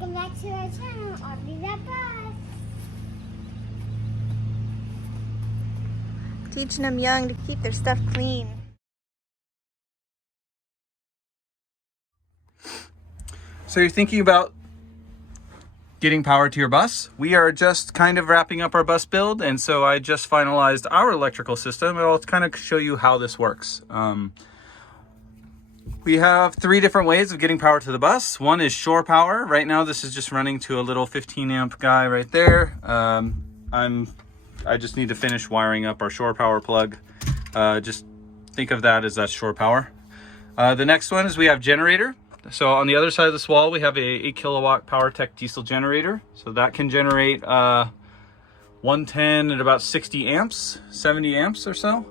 Welcome back to our channel, I'll be that bus. Teaching them young to keep their stuff clean. So you're thinking about getting power to your bus. We are just kind of wrapping up our bus build, and so I just finalized our electrical system, and I'll kind of show you how this works. We have 3 different ways of getting power to the bus. One is shore power. Right now this is just running to a little 15 amp guy right there. I just need to finish wiring up our shore power plug. Just think of that as shore power. The next one is we have generator. So on the other side of this wall, we have a 8 kilowatt PowerTech diesel generator. So that can generate 110 at about 60 amps, 70 amps or so.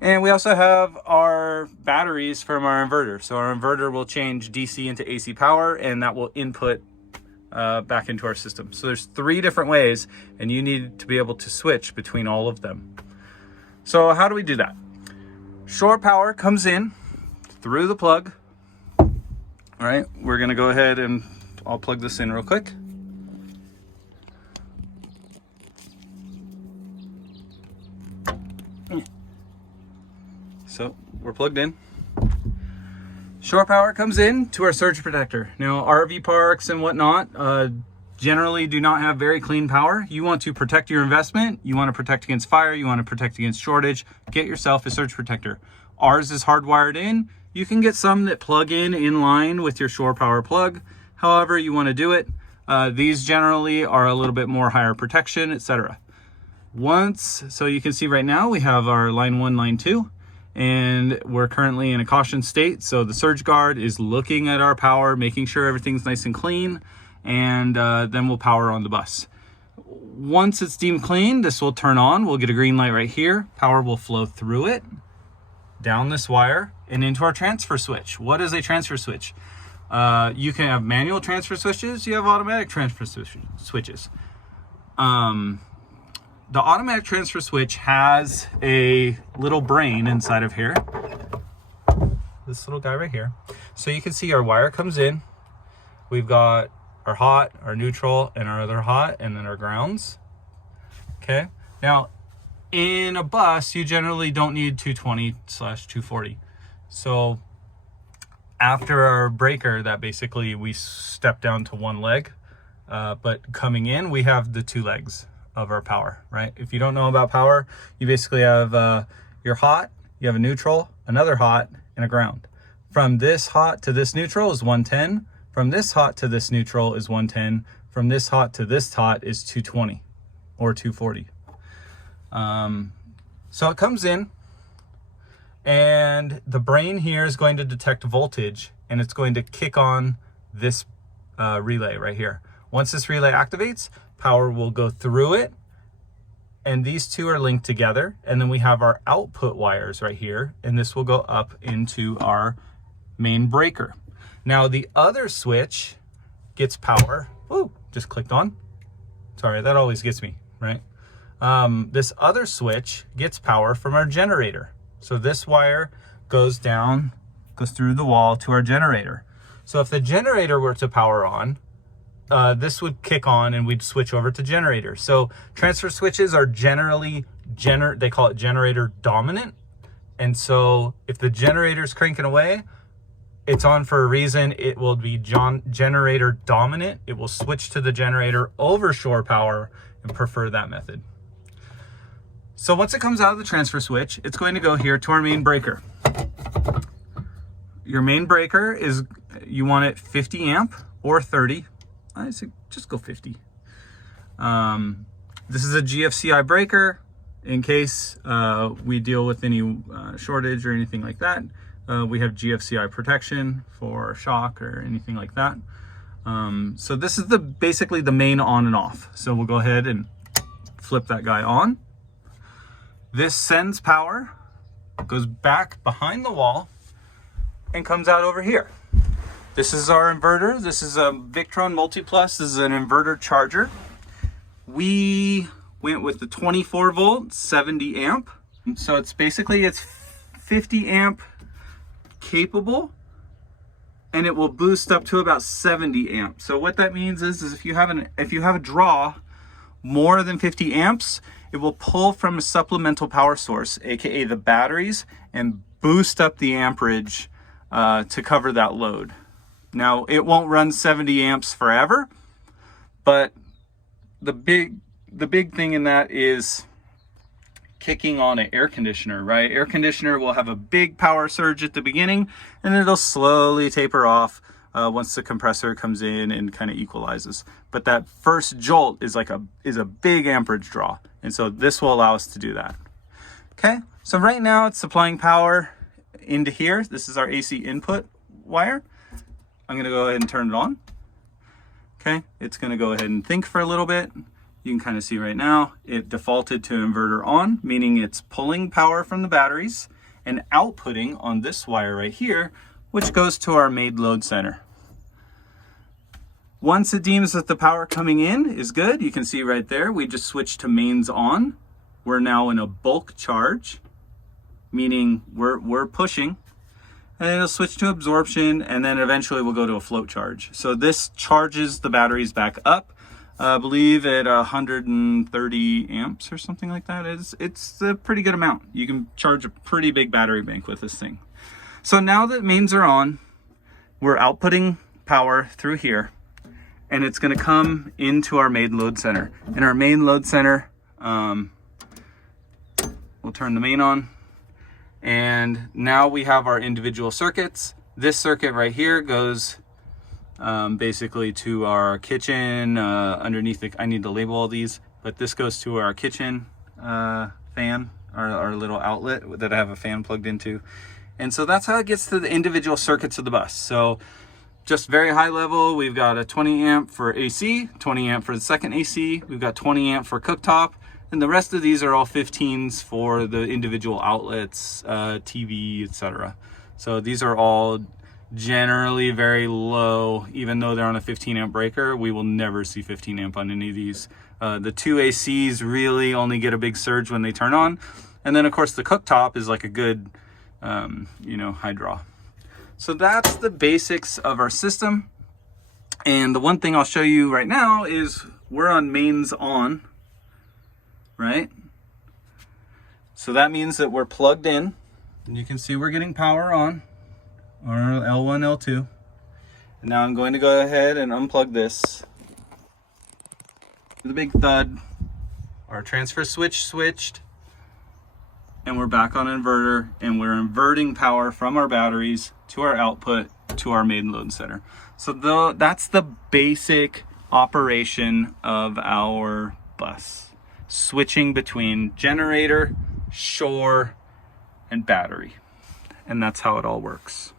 And we also have our batteries from our inverter. So our inverter will change DC into AC power, and that will input back into our system. So there's 3 different ways, and you need to be able to switch between all of them. So how do we do that? Shore power comes in through the plug. All right, we're gonna go ahead and I'll plug this in real quick. So we're plugged in. Shore power comes in to our surge protector. Now RV parks and whatnot generally do not have very clean power. You want to protect your investment. You want to protect against fire. You want to protect against shortage. Get yourself a surge protector. Ours is hardwired in. You can get some that plug in line with your shore power plug. However you want to do it. These generally are a little bit more higher protection, etc. So you can see right now we have our line 1, line 2. And we're currently in a caution state, so the surge guard is looking at our power, making sure everything's nice and clean, and then we'll power on the bus. Once it's deemed clean, this will turn on. We'll get a green light right here. Power will flow through it, down this wire, and into our transfer switch. What is a transfer switch? You can have manual transfer switches, you have automatic transfer switches. The automatic transfer switch has a little brain inside of here. This little guy right here. So you can see our wire comes in. We've got our hot, our neutral, and our other hot, and then our grounds. Okay. Now, in a bus, you generally don't need 220/240. So after our breaker, that basically we step down to 1 leg. But coming in, we have the 2 legs of our power, right? If you don't know about power, you basically have your hot, you have a neutral, another hot, and a ground. From this hot to this neutral is 110. From this hot to this neutral is 110. From this hot to this hot is 220 or 240. So it comes in, and the brain here is going to detect voltage, and it's going to kick on this relay right here. Once this relay activates, power will go through it, and these 2 are linked together, and then we have our output wires right here, and this will go up into our main breaker. Now the other switch gets power. Woo, just clicked on. Sorry, that always gets me, right? This other switch gets power from our generator. So this wire goes through the wall to our generator. So if the generator were to power on, this would kick on and we'd switch over to generator. So transfer switches are generally, they call it generator dominant. And so if the generator's cranking away, it's on for a reason. It will be generator dominant. It will switch to the generator over shore power and prefer that method. So once it comes out of the transfer switch, it's going to go here to our main breaker. Your main breaker is, you want it 50 amp or 30. I say just go 50. This is a GFCI breaker in case we deal with any shortage or anything like that. We have GFCI protection for shock or anything like that. So this is basically the main on and off. So we'll go ahead and flip that guy on. This sends power, goes back behind the wall, and comes out over here. This is our inverter. This is a Victron Multiplus. This is an inverter charger. We went with the 24 volt, 70 amp. So it's 50 amp capable and it will boost up to about 70 amps. So what that means is if you have a draw more than 50 amps, it will pull from a supplemental power source, aka the batteries, and boost up the amperage to cover that load. Now, it won't run 70 amps forever, but the big thing in that is kicking on an air conditioner, right? Air conditioner will have a big power surge at the beginning, and it'll slowly taper off once the compressor comes in and kind of equalizes. But that first jolt is a big amperage draw, and so this will allow us to do that. Okay, so right now it's supplying power into here. This is our AC input wire. I'm gonna go ahead and turn it on. Okay, it's gonna go ahead and think for a little bit. You can kind of see right now, it defaulted to inverter on, meaning it's pulling power from the batteries and outputting on this wire right here, which goes to our main load center. Once it deems that the power coming in is good, you can see right there, we just switched to mains on. We're now in a bulk charge, meaning we're pushing, and it'll switch to absorption, and then eventually we'll go to a float charge. So this charges the batteries back up. I believe at 130 amps or something like that. It's a pretty good amount. You can charge a pretty big battery bank with this thing. So now that mains are on, we're outputting power through here, and it's going to come into our main load center. In our main load center, we'll turn the main on, and now we have our individual circuits. This circuit right here goes basically to our kitchen. Underneath it, I need to label all these, but this goes to our kitchen fan, our little outlet that I have a fan plugged into. And so that's how it gets to the individual circuits of the bus. So just very high level, we've got a 20 amp for AC, 20 amp for the second AC, we've got 20 amp for cooktop, and the rest of these are all 15s for the individual outlets, TV, etc. So these are all generally very low. Even though they're on a 15 amp breaker, we will never see 15 amp on any of these. The two ACs really only get a big surge when they turn on, and then of course the cooktop is like a good high draw. So that's the basics of our system. And the one thing I'll show you right now is we're on mains on, right? So that means that we're plugged in, and you can see we're getting power on our L1, L2. And now I'm going to go ahead and unplug this. With a big thud, our transfer switch switched, and we're back on inverter, and we're inverting power from our batteries to our output to our main load center. So that's the basic operation of our bus, switching between generator, shore, and battery. And that's how it all works.